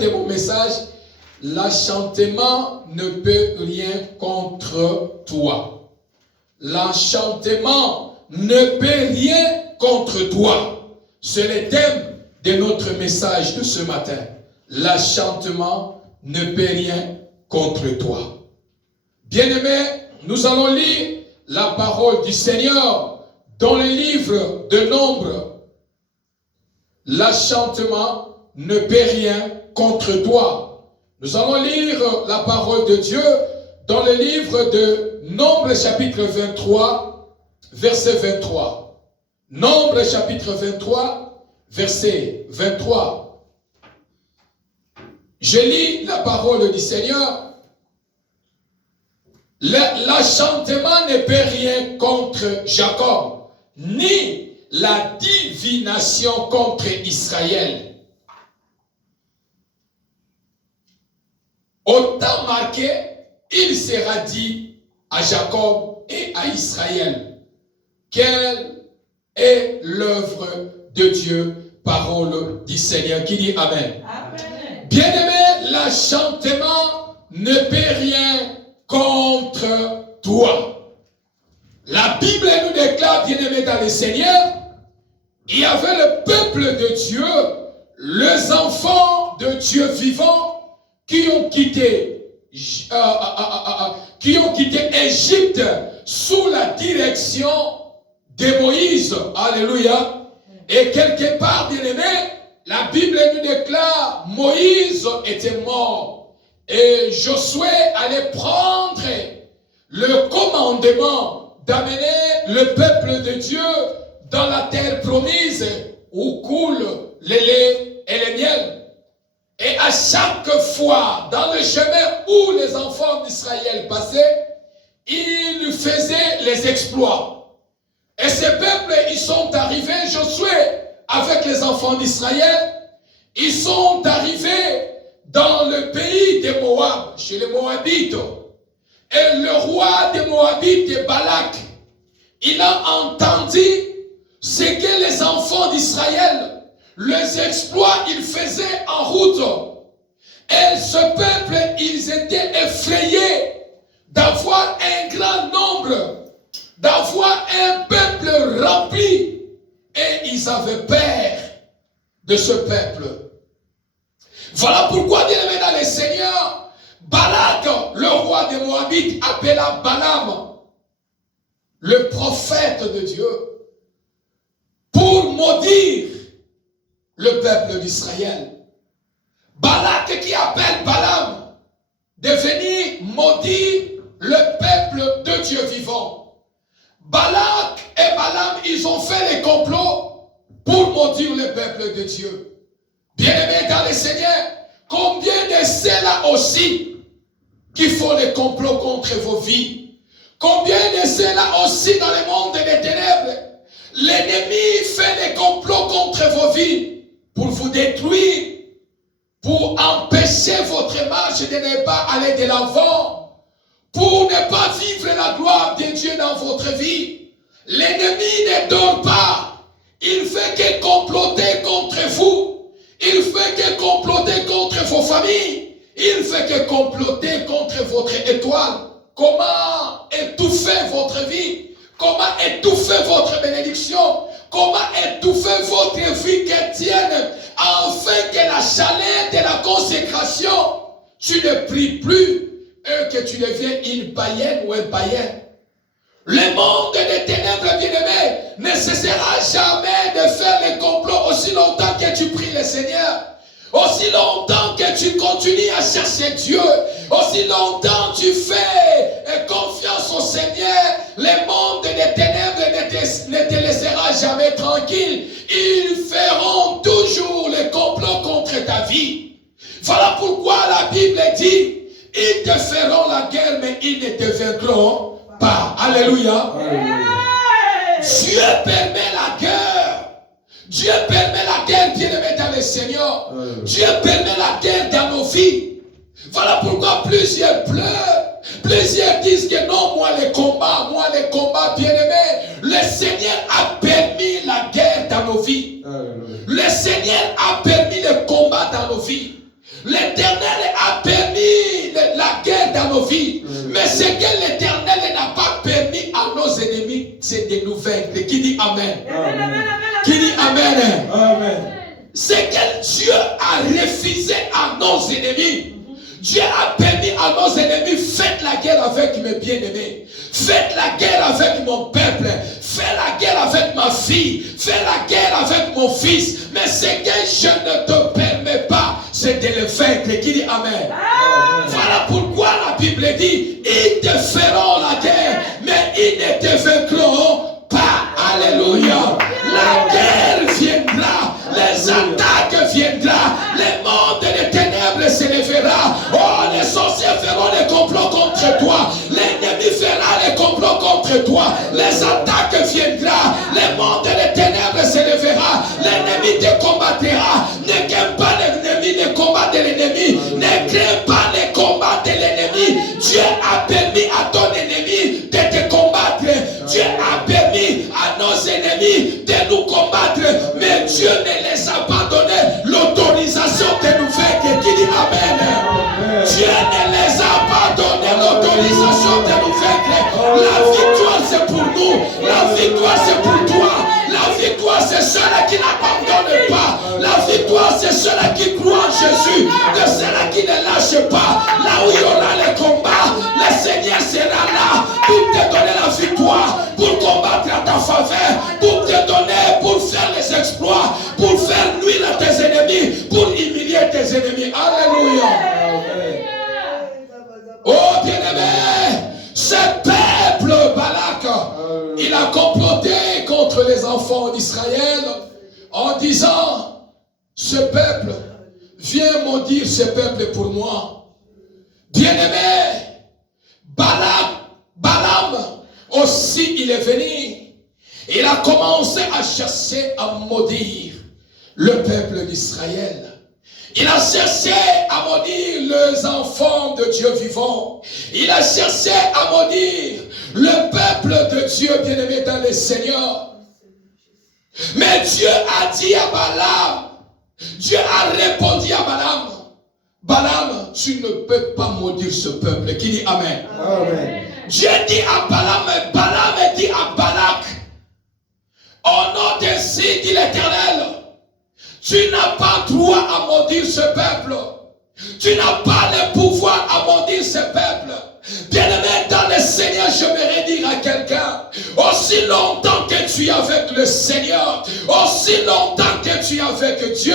de mon message, l'enchantement ne peut rien contre toi. L'enchantement ne peut rien contre toi. C'est le thème de notre message de ce matin. L'enchantement ne peut rien contre toi. Bien-aimés, nous allons lire la parole du Seigneur dans le livre de Nombres. L'enchantement ne peut rien contre toi. Nous allons lire la parole de Dieu dans le livre de Nombres chapitre 23, verset 23. Nombres chapitre 23, verset 23. Je lis la parole du Seigneur. L'enchantement ne peut rien contre Jacob, ni la divination contre Israël. Au temps marqué, il sera dit à Jacob et à Israël, quelle est l'œuvre de Dieu, parole du Seigneur, qui dit Amen. Amen. Bien-aimé, l'enchantement ne peut rien contre toi. La Bible nous déclare, bien-aimé dans le Seigneur, il y avait le peuple de Dieu, les enfants de Dieu vivant, qui ont quitté Égypte sous la direction de Moïse. Alléluia. Et quelque part, bien-aimé, la Bible nous déclare, Moïse était mort. Et Josué allait prendre le commandement d'amener le peuple de Dieu dans la terre promise où coule le lait et le miel. Et à chaque fois, dans le chemin où les enfants d'Israël passaient, ils faisaient les exploits. Et ces peuples, ils sont arrivés, Josué, avec les enfants d'Israël, ils sont arrivés dans le pays de Moab, chez les Moabites. Et le roi des Moabites, Balak, il a entendu ce que les enfants d'Israël, les exploits ils faisaient en route. Et ce peuple, ils étaient effrayés d'avoir un grand nombre, d'avoir un peuple rempli. Et ils avaient peur de ce peuple. Voilà pourquoi, bien-aimé dans le Seigneur, Balak, le roi des Moabites, appela Balaam, le prophète de Dieu, pour maudire le peuple d'Israël. Balak qui appelle Balaam de venir maudire le peuple de Dieu vivant. Balak et Balaam, ils ont fait les complots pour maudire le peuple de Dieu. Bien-aimés dans le Seigneur, combien de ceux-là aussi qui font des complots contre vos vies? Combien de ceux-là aussi dans le monde des ténèbres? L'ennemi fait des complots contre vos vies pour vous détruire, pour empêcher votre marche de ne pas aller de l'avant, pour ne pas vivre la gloire de Dieu dans votre vie. L'ennemi ne dort pas. Il fait que comploter contre vous. Il fait que comploter contre vos familles. Il fait que comploter contre votre étoile. Comment étouffer votre vie? Comment étouffer votre bénédiction? Comment étouffer votre vie chrétienne? Afin que la chaleur de la consécration, tu ne pries plus et que tu deviens une païenne ou un païen. Le monde des ténèbres, bien-aimés, ne cessera jamais de faire les complots aussi longtemps que tu pries le Seigneur. Aussi longtemps que tu continues à chercher Dieu, aussi longtemps tu fais confiance au Seigneur, le monde des ténèbres ne te laissera jamais tranquille. Ils feront toujours les complots contre ta vie. Voilà pourquoi la Bible dit, ils te feront la guerre, mais ils ne te vaincront pas. Alléluia. Dieu permet la guerre. Dieu permet la guerre, bien-aimé dans le Seigneur. Dieu permet la guerre dans nos vies. Voilà pourquoi plusieurs pleurent. Plusieurs disent que non, moi les combats, bien-aimé. Le Seigneur a permis la guerre dans nos vies. Le Seigneur a permis le combat dans nos vies. L'Éternel a permis la guerre dans nos vies. Mais ce que l'Éternel n'a pas permis à nos ennemis, c'est de nous vaincre. Qui dit Amen? Amen. Qui dit Amen? Amen. Ce que Dieu a refusé à nos ennemis, Dieu a permis à nos ennemis, faites la guerre avec mes bien-aimés. Faites la guerre avec mon peuple. Faites la guerre avec ma fille. Faites la guerre avec mon fils. Mais ce que je ne te permets pas, c'est de le vaincre. Qui dit Amen? Voilà pourquoi la Bible dit, ils te feront la guerre, mais ils ne te vaincront pas. Alléluia. La guerre viendra, les attaques viendront, les mondes des ténèbres s'élèvera. Oh, les sorciers feront des complots contre toi, l'ennemi fera des complots contre toi, les attaques viendront, les mondes des ténèbres s'élèvera, l'ennemi te combattra. Ne crains pas l'ennemi, ne combat de l'ennemi, ne crains pas les combats de l'ennemi. Dieu a permis à ton ennemi de te combattre. Dieu a permis à nos ennemis de nous combattre, mais Dieu ne les a pas donné l'autorisation de nous vaincre. Qui dit Amen? Dieu ne les a pas donné l'autorisation de nous vaincre. La victoire c'est pour nous, la victoire c'est pour toi, la victoire c'est ceux-là qui n'abandonnent pas, la victoire c'est ceux-là qui croient en Jésus, de ceux-là qui ne lâchent pas. Là où il y aura les combats, le Seigneur sera là pour te donner la victoire, pour combattre à ta faveur, pour te donner, pour faire les exploits, pour faire nuire à tes ennemis, pour humilier tes ennemis. Alléluia. Oh bien-aimé, ce peuple Balak, il a comploté contre les enfants d'Israël en disant, ce peuple, viens maudire ce peuple pour moi. Bien-aimé, Balaam aussi il est venu. Il a commencé à chasser, à maudire le peuple d'Israël. Il a cherché à maudire les enfants de Dieu vivant. Il a cherché à maudire le peuple de Dieu bien-aimé dans le Seigneur. Mais Dieu a dit à Balaam, Dieu a répondu à Balaam, Balaam, tu ne peux pas maudire ce peuple. Qui dit Amen? Amen. Dieu dit à Balaam, Balaam dit à Balak, au nom d'Ainsi dit l'Éternel, tu n'as pas droit à maudire ce peuple. Tu n'as pas le pouvoir à maudire ce peuple. Bien-aimé dans le Seigneur, j'aimerais dire à quelqu'un, aussi longtemps que tu es avec le Seigneur, aussi longtemps que tu es avec Dieu,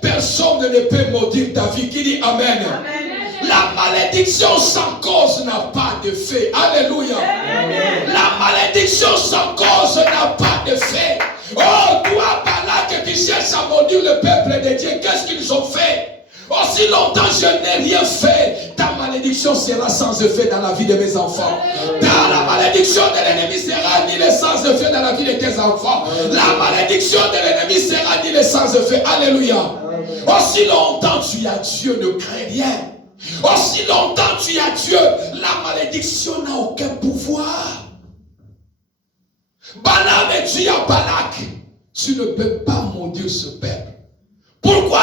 personne ne peut maudire ta vie. Qui dit Amen? Amen. La malédiction sans cause n'a pas de fait. Alléluia. Amen. La malédiction sans cause n'a pas de fait. Oh, toi, Balak, qui cherches à maudire le peuple de Dieu, qu'est-ce qu'ils ont fait? Aussi longtemps je n'ai rien fait, ta malédiction sera sans effet dans la vie de mes enfants. La malédiction de l'ennemi sera ni sans effet dans la vie de tes enfants. La malédiction de l'ennemi sera ni sans effet. Alléluia. Aussi longtemps tu as Dieu, ne crains rien. Aussi longtemps tu as Dieu, la malédiction n'a aucun pouvoir. Balaam dit à Balak, tu ne peux pas maudire ce peuple. Pourquoi?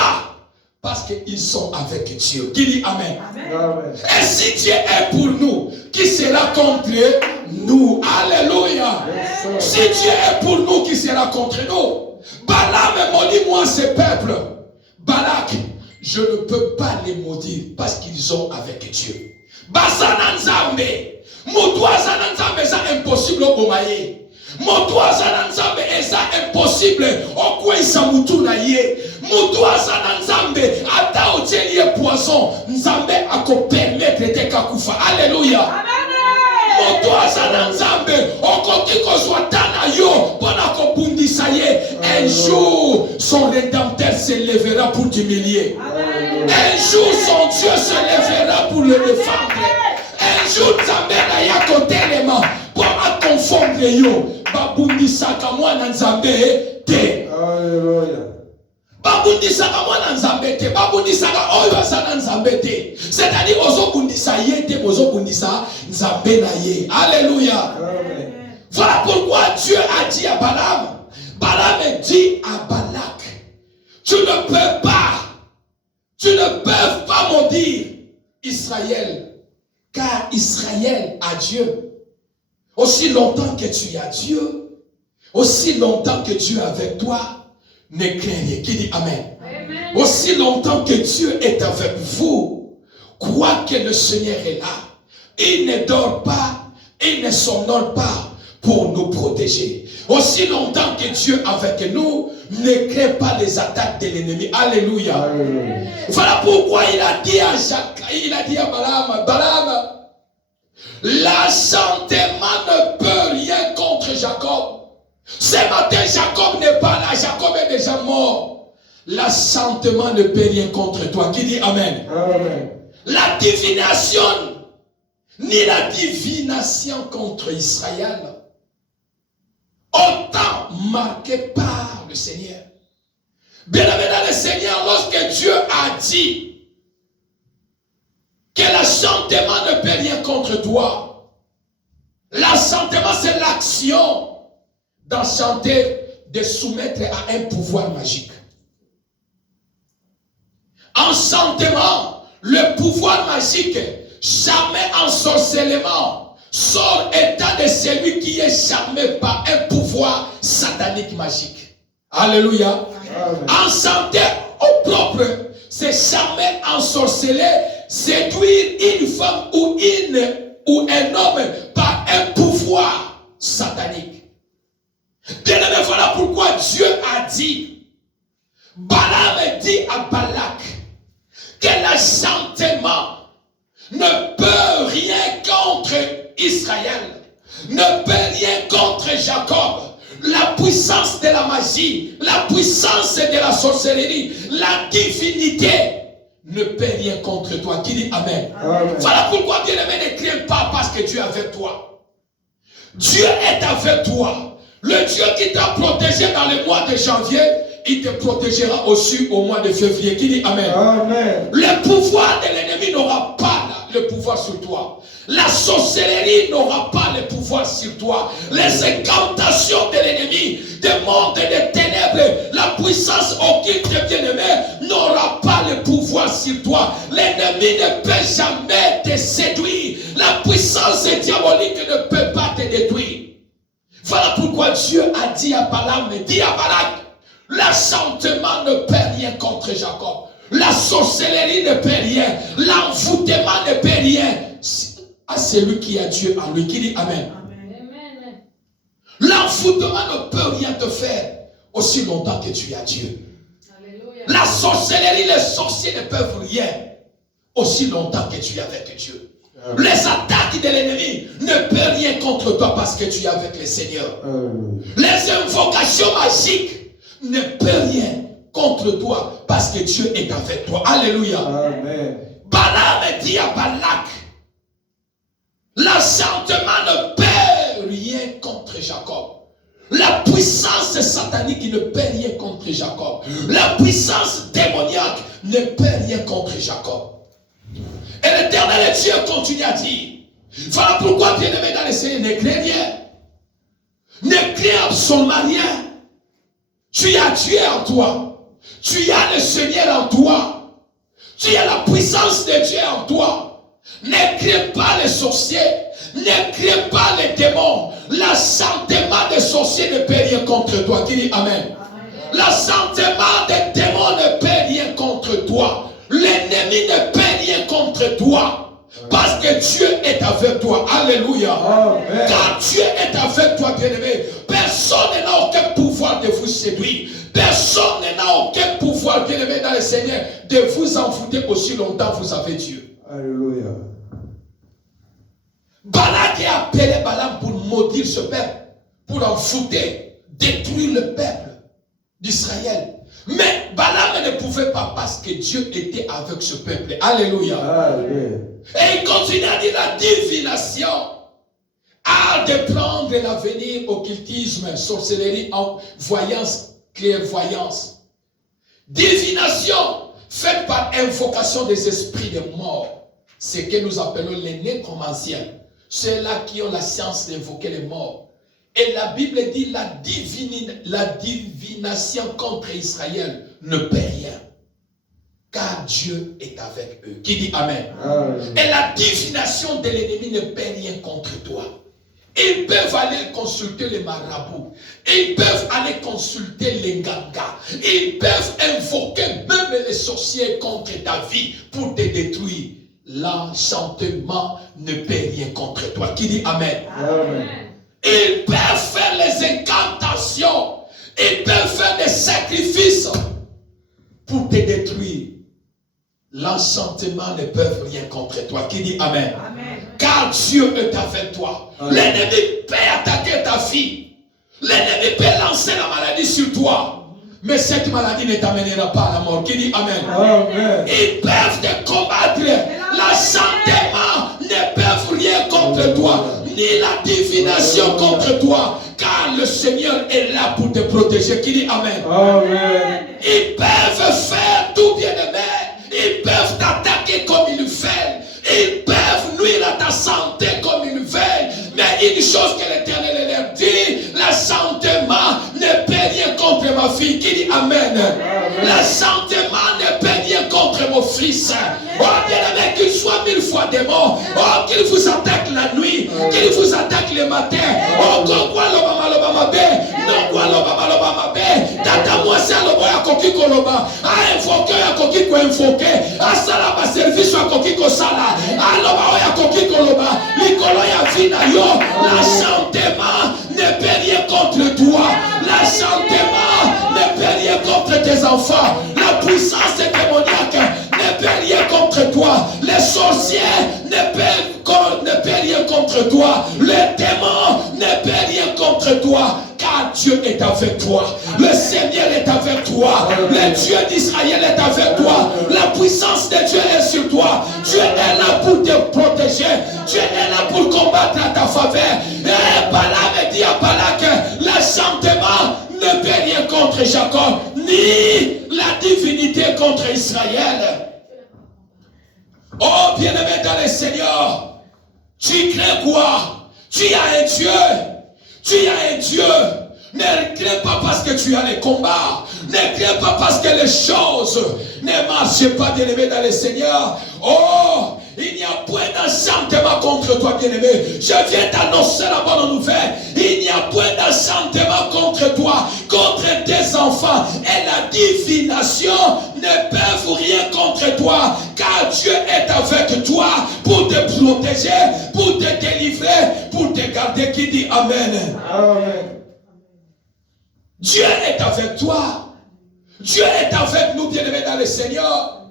Parce qu'ils sont avec Dieu. Qui dit Amen? Amen. Et si Dieu est pour nous, qui sera contre nous? Alléluia. Yes. Si Dieu est pour nous, qui sera contre nous? Balaam maudit moi ces peuples. Balak, je ne peux pas les maudire parce qu'ils sont avec Dieu. Basananzambe, Moutouazananzambe, c'est impossible au Bomaye. Moutouazananzambe, c'est impossible au Kouïsamutu naye. Moutouazananzambe, ata otieli poison, Nzambe ako permettre de kakufa. Alléluia. Moutouazananzambe, okoki kozwatana yo, bonako bundisaye. Un jour, son rédempteur se lèvera pour t'humilier. Un jour, son Dieu se lèvera pour le défendre. Un jour, Nzambe na yako telema pour confondre yo. Babundisaka mwana Nzambe te. Alléluia. Babundisaka mwana Nzambe te. Babundisaka oyo asana Nzambe te. C'est-à-dire ozobundisa ye te, ozobundisa Nzambe na ye. Alléluia. Voilà pourquoi Dieu a dit à Balaam, Balaam dit à Balak, tu ne peux pas Tu ne peux pas maudire Israël, car Israël a Dieu. Aussi longtemps que tu as Dieu, aussi longtemps que Dieu est avec toi, ne crains rien. Qui dit Amen? Amen. Aussi longtemps que Dieu est avec vous, crois que le Seigneur est là. Il ne dort pas, il ne somnole pas pour nous protéger. Aussi longtemps que Dieu est avec nous, ne crains pas les attaques de l'ennemi. Alléluia. Amen. Voilà pourquoi il a dit à Balaam, Balaam, l'assentiment ne peut rien contre Jacob. Ce matin, Jacob n'est pas là, Jacob est déjà mort. L'assentiment ne peut rien contre toi. Qui dit Amen? Amen. La divination, ni la divination contre Israël, autant marqué par le Seigneur. Bien-aimé dans le Seigneur, lorsque Dieu a dit que l'assentiment ne peut rien contre toi, l'assentiment c'est l'action d'enchanter, de soumettre à un pouvoir magique. Enchantement, le pouvoir magique, jamais ensorcellement, sort état de celui qui est charmé par un pouvoir satanique magique. Alléluia. Enchanter au propre, c'est jamais ensorceler, séduire une femme ou un homme par un pouvoir satanique. Bien-aimé, voilà pourquoi Dieu a dit, Balaam dit à Balak que l'enchantement ne peut rien contre Israël, ne peut rien contre Jacob. La puissance de la magie, la puissance de la sorcellerie, la divinité ne peut rien contre toi. Qui dit Amen? Amen. Voilà pourquoi, bien-aimé, ne crains pas parce que Dieu est avec toi. Dieu est avec toi. Le Dieu qui t'a protégé dans le mois de janvier, il te protégera aussi au mois de février. Qui dit Amen? Amen. Le pouvoir de l'ennemi n'aura pas le pouvoir sur toi. La sorcellerie n'aura pas le pouvoir sur toi. Les incantations de l'ennemi, des mondes et des ténèbres, la puissance occulte de bien-aimé n'aura pas le pouvoir sur toi. L'ennemi ne peut jamais te séduire. La puissance diabolique ne peut pas te détruire. Voilà pourquoi Dieu a dit à Balaam, dit à Balak, l'enchantement ne peut rien contre Jacob. La sorcellerie ne peut rien. L'envoûtement ne peut rien à celui qui a Dieu en lui. Qui dit Amen. Amen. L'envoûtement ne peut rien te faire aussi longtemps que tu as Dieu. Alléluia. La sorcellerie, les sorciers ne peuvent rien aussi longtemps que tu es avec Dieu. Les attaques de l'ennemi ne peuvent rien contre toi parce que tu es avec le Seigneur. Les invocations magiques ne peuvent rien contre toi parce que Dieu est avec toi. Alléluia. Amen. Balaam dit à Balak, l'enchantement ne peut rien contre Jacob. La puissance satanique ne peut rien contre Jacob. La puissance démoniaque ne peut rien contre Jacob. Et l'Éternel Dieu continue à dire, voilà pourquoi, bien-aimé dans le Seigneur, ne crains rien. Ne crains absolument rien. Tu as Dieu en toi. Tu as le Seigneur en toi. Tu as la puissance de Dieu en toi. Ne crains pas les sorciers. Ne crains pas les démons. L'enchantement des sorciers ne peut rien contre toi. Qui dit Amen. L'enchantement des démons ne peut rien contre toi. L'ennemi ne peut rien contre toi. Parce que Dieu est avec toi. Alléluia. Amen. Quand Dieu est avec toi, bien-aimé, personne n'a aucun pouvoir de vous séduire. Personne n'a aucun pouvoir, bien-aimé dans le Seigneur, de vous envoûter aussi longtemps vous avez Dieu. Alléluia. Balak a appelé Balaam pour maudire ce peuple, pour envoûter, détruire le peuple d'Israël. Mais Balaam ne pouvait pas parce que Dieu était avec ce peuple. Alléluia. Amen. Et il continue à dire la divination, art de prendre l'avenir, occultisme, sorcellerie, voyance, clairvoyance. Divination faite par invocation des esprits de mort. Ce que nous appelons les nécromanciens. Ceux-là qui ont la science d'invoquer les morts. Et la Bible dit la divination contre Israël ne paie rien. car Dieu est avec eux. Qui dit Amen? Amen. Et la divination de l'ennemi ne peut rien contre toi. Ils peuvent aller consulter les marabouts. Ils peuvent aller consulter les gangas. Ils peuvent invoquer même les sorciers contre ta vie pour te détruire. L'enchantement ne peut rien contre toi. Qui dit Amen? Amen. Ils peuvent faire les incantations. Ils peuvent faire des sacrifices pour te détruire. L'enchantement ne peut rien contre toi. Qui dit Amen? Amen. Car Dieu est avec toi. L'ennemi peut attaquer ta fille. L'ennemi peut lancer la maladie sur toi. Mais cette maladie ne t'amènera pas à la mort. Qui dit Amen? Amen. Ils peuvent te combattre. L'enchantement ne peuvent rien contre toi. Ni la divination contre toi. Car le Seigneur est là pour te protéger. Qui dit Amen? Amen. Ils peuvent faire tout bien aimé. Ils peuvent t'attaquer comme ils veulent. Ils peuvent nuire à ta santé comme ils veulent. Mais une chose que l'Éternel leur dit, l'enchantement ne peut rien contre ma fille. Qui dit Amen? L'enchantement ne peut rien contre mon fils. Oh bien aimé, qu'il soit 1000 fois démon. Oh qu'il vous attaque la nuit. Qu'il vous attaque le matin. Oh quoi l'obama bé. Non quoi l'obama bé. Tata moi c'est l'obama koki koloba. A invoqué a koki ko invoqué. A sala ba service a koki ko sala. A loba ya koki koloba. Likolo ya vina yo. L'enchantement ne peut rien contre toi. L'enchantement ne peut rien contre tes enfants. La puissance démoniaque ne peut rien contre toi. Les sorciers ne peuvent rien contre toi. Les démons ne peuvent rien contre toi. Car Dieu est avec toi. Le Seigneur est avec toi. Le Dieu d'Israël est avec toi. La puissance de Dieu est sur toi. Dieu est là pour te protéger. Dieu est là pour combattre à ta faveur. Et Balaam dit à Balak, l'enchantement ne peut rien contre Jacob, ni la divinité contre Israël. Oh bien-aimé dans le Seigneur, tu crains quoi? Tu as un Dieu. Tu as un Dieu. Ne crains pas parce que tu as les combats. Ne crains pas parce que les choses ne marchent pas, bien-aimé dans le Seigneur. Oh, il n'y a point d'enchantement contre toi, bien-aimé. Je viens t'annoncer la bonne nouvelle. Il n'y a point d'enchantement contre toi, contre tes enfants. Et la divination ne peut rien contre toi. Car Dieu est avec toi pour te protéger, pour te délivrer, pour te garder. Qui dit Amen? Amen. Dieu est avec toi. Dieu est avec nous, bien-aimés dans le Seigneur.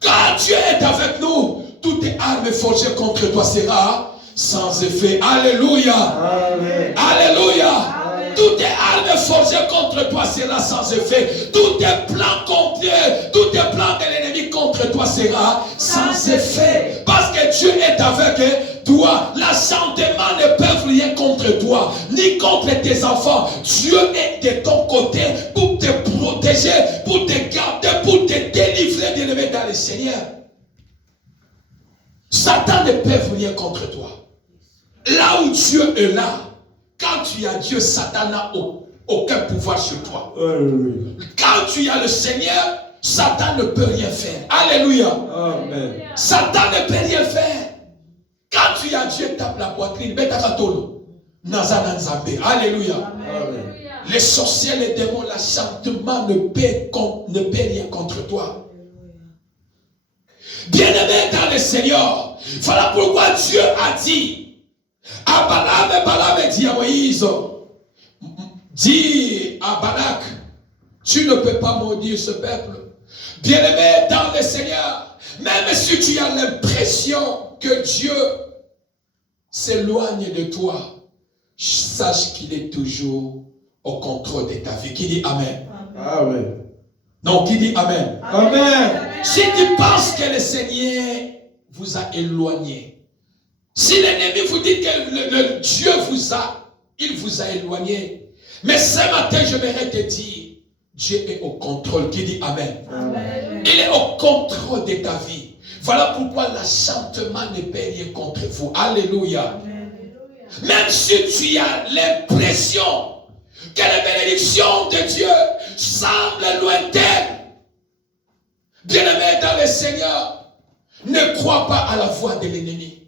Car Dieu est avec nous, toutes les armes forgées contre toi sera sans effet. Alléluia. Amen. Alléluia. Toutes les armes forgées contre toi sera sans effet. Tous tes plans de l'ennemi contre toi sera sans effet. Parce que Dieu est avec toi. L'enchantement ne peut rien contre toi, ni contre tes enfants. Dieu est de ton côté pour te protéger, pour te garder, pour te délivrer, bien-aimé dans le Seigneur. Satan ne peut rien contre toi. Là où Dieu est là, quand tu as Dieu, Satan n'a aucun pouvoir sur toi. Quand tu as le Seigneur, Satan ne peut rien faire. Alléluia. Amen. Satan ne peut rien faire. Quand tu as Dieu, tape la poitrine. Alléluia. Amen. Les sorciers, les démons, l'enchantement ne peut rien contre toi. Bien-aimé dans le Seigneur, voilà pourquoi Dieu a dit à Balaam, et Balaam dit à Moïse, dis à Balak, tu ne peux pas maudire ce peuple. Bien-aimé dans le Seigneur, même si tu as l'impression que Dieu s'éloigne de toi, sache qu'il est toujours au contrôle de ta vie. Qui dit Amen? Amen. Non, qui dit Amen? Amen. Si tu penses que le Seigneur vous a éloigné, si l'ennemi vous dit que le Dieu il vous a éloigné, mais ce matin je voudrais te dire, Dieu est au contrôle. Qui dit Amen? Amen. Il est au contrôle de ta vie. Voilà pourquoi l'enchantement ne peut rien contre vous. Alléluia. Amen. Même si tu as l'impression que la bénédiction de Dieu semble lointaine, Bien-aimé dans le Seigneur, ne crois pas à la voix de l'ennemi.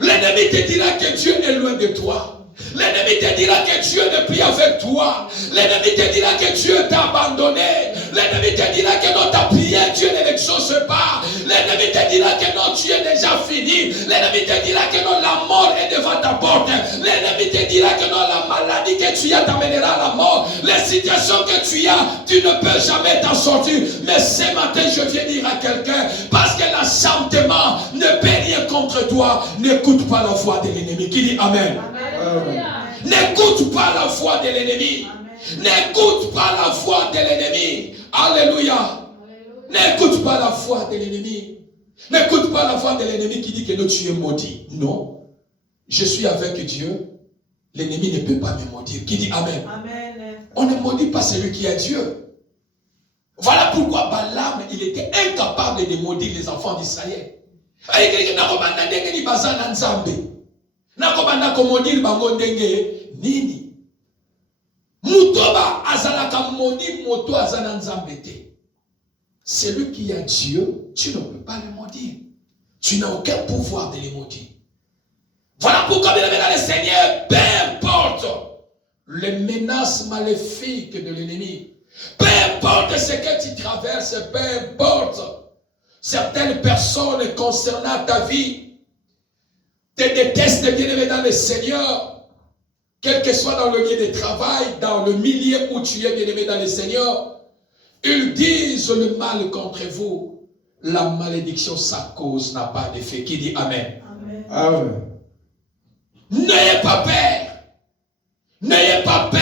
L'ennemi te dira que Dieu est loin de toi. L'ennemi te dira que Dieu n'est plus avec toi. L'ennemi te dira que Dieu t'a abandonné. L'ennemi te dira que dans ta prière, Dieu ne l'exauce pas. L'ennemi te dira que non, tu es déjà fini. L'ennemi te dira que non, la mort est devant ta porte. L'ennemi te dira que non, la maladie que tu as t'amènera à la mort. Les situations que tu as, tu ne peux jamais t'en sortir. Mais ce matin, je viens dire à quelqu'un, parce que l'enchantement ne peut rien contre toi, n'écoute pas la voix de l'ennemi. Qui dit Amen? N'écoute pas la voix de l'ennemi. N'écoute pas la voix de l'ennemi. Alléluia. N'écoute pas la voix de l'ennemi. N'écoute pas la voix de l'ennemi qui dit que non, tu es maudit. Non. Je suis avec Dieu. L'ennemi ne peut pas me maudire. Qui dit Amen? On ne maudit pas celui qui est Dieu. Voilà pourquoi Balaam, il était incapable de maudire les enfants d'Israël. Nakobanda komodiri bango ndenge nini mutoba azalaka moni moto azana nzambe te. Celui qui a Dieu, tu ne peux pas le maudire. Tu n'as aucun pouvoir de le maudire. Voilà pourquoi, bien aimé dans le Seigneur, peu importe les menaces maléfiques de l'ennemi, peu importe ce que tu traverses, peu importe certaines personnes concernant ta vie te détestent, bien aimé dans le Seigneur, quel que soit dans le lieu de travail, dans le milieu où tu es, bien aimé dans le Seigneur, ils disent le mal contre vous. La malédiction, sa cause n'a pas d'effet. Qui dit Amen? Amen. N'ayez pas peur. N'ayez pas peur.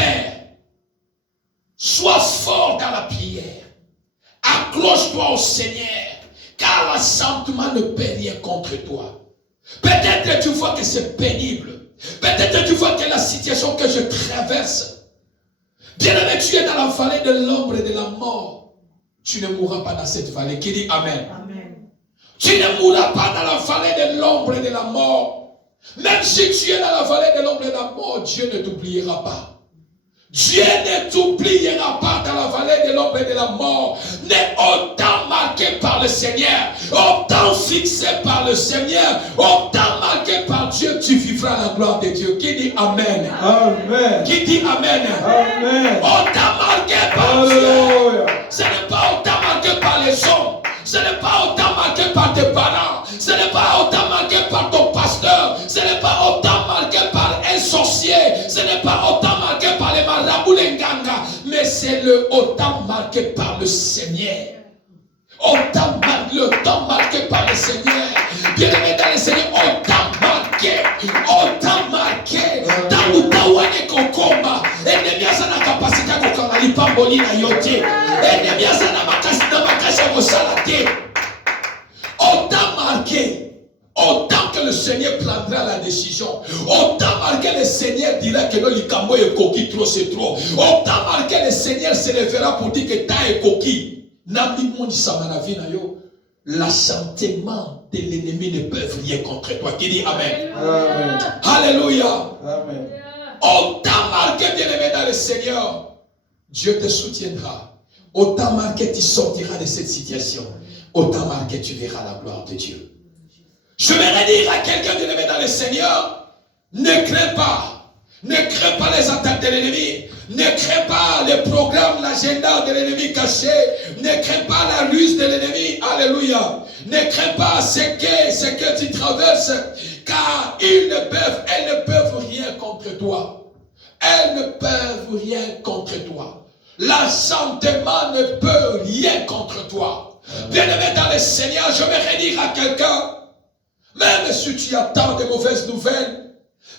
Sois fort dans la prière. Accroche-toi au Seigneur, car l'enchantement ne peut rien contre toi. Peut-être que tu vois que c'est pénible. Peut-être que tu vois que la situation que je traverse, bien-aimé, tu es dans la vallée de l'ombre et de la mort. Tu ne mourras pas dans cette vallée. Qui dit Amen? Tu ne mourras pas dans la vallée de l'ombre et de la mort. Même si tu es dans la vallée de l'ombre et de la mort, Dieu ne t'oubliera pas. Dieu ne t'oubliera pas dans la vallée de l'ombre et de la mort. Mais autant marqué par le Seigneur, autant fixé par le Seigneur, autant marqué par Dieu, tu vivras la gloire de Dieu. Qui dit Amen? Amen. Qui dit Amen? Amen. Autant marqué par Dieu. Ce n'est pas autant marqué par les hommes. Ce n'est pas autant marqué par tes parents. Ce n'est pas autant marqué par ton pasteur. Ce n'est pas autant marqué par un sorcier. Ce n'est pas autant marqué par les marabouts, les gangas. Mais c'est le autant marqué par le Seigneur. Le temps marqué par le Seigneur. Bien-aimé dans le Seigneur, autant marqué. Autant marqué. Dans l'Utawane Kokomba. Ennemi asana capacité à kokanga lipamboli na yote. Ennemi asana makasi kosalate. Autant marqué. Autant que le Seigneur prendra la décision, autant marqué le Seigneur dira que non, l'ikambo est coquille, trop c'est trop. Autant marqué le Seigneur se lèvera pour dire que ta est coquille. L'enchantement de l'ennemi ne peut rien contre toi. Qui dit Amen? Amen. Alléluia. Amen. Autant marqué, bien-aimé dans le Seigneur, Dieu te soutiendra. Autant marqué, tu sortiras de cette situation. Autant marqué, tu verras la gloire de Dieu. Je vais dire à quelqu'un de lever dans le Seigneur, ne crains pas. Ne crains pas les attaques de l'ennemi. Ne crains pas les programmes, l'agenda de l'ennemi caché. Ne crains pas la ruse de l'ennemi. Alléluia. Ne crains pas ce que tu traverses. Car elles ne peuvent rien contre toi. Elles ne peuvent rien contre toi. L'enchantement ne peut rien contre toi. Bien-aimé dans le Seigneur, je vais redire à quelqu'un, même si tu attends de mauvaises nouvelles,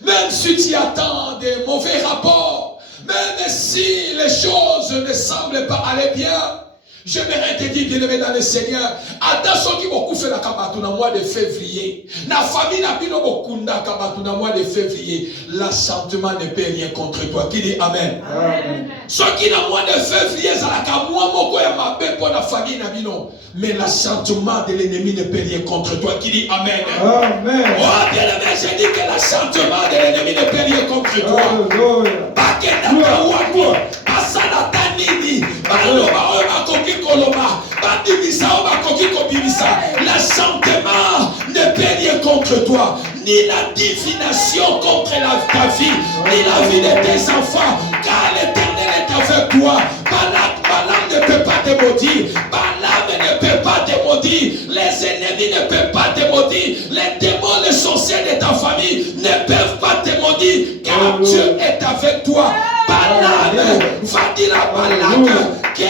même si tu attends de mauvais rapports, même si les choses ne semblent pas aller bien, j'aimerais te dire, bien-aimé dans le Seigneur, attention qui beaucoup fait la kabatu dans le mois de février. La famille n'a pas beaucoup de kabatu dans le mois de février. L'enchantement ne peut rien contre toi. Qui dit Amen? Amen. Ceux qui dans le mois de février, ça n'a moi moko ya mabe pour la famille n'a non. Mais l'enchantement de l'ennemi ne peut rien contre toi. Qui dit Amen? Amen. Oh bien-aimé, j'ai dit que l'enchantement de l'ennemi ne peut rien contre toi. Alléluia. Bakenda kawaki, basala tanini, baloba oyo bakoki koloba, L'enchantement ne peut rien contre toi, ni la divination contre ta vie, ni la vie de tes enfants, car l'Éternel est avec toi. Balaam ne peut pas te maudire, Balaam ne peut pas te maudire, les ennemis ne peuvent pas te maudire, les démons, les sorciers de ta famille ne peuvent pas te maudire, car Dieu est avec toi. Balaam va dire à Balak que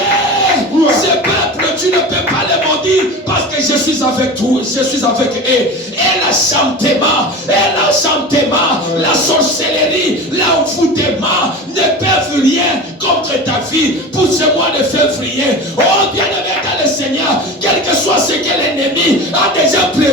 ce peuple, tu ne peux pas le maudire parce que je suis avec toi, je suis avec eux. Et l'enchantement, la sorcellerie, l'envoûtement ne peuvent rien contre ta vie pour ce mois de février. Oh bien-aimé dans le Seigneur, quel que soit ce que l'ennemi a déjà prévu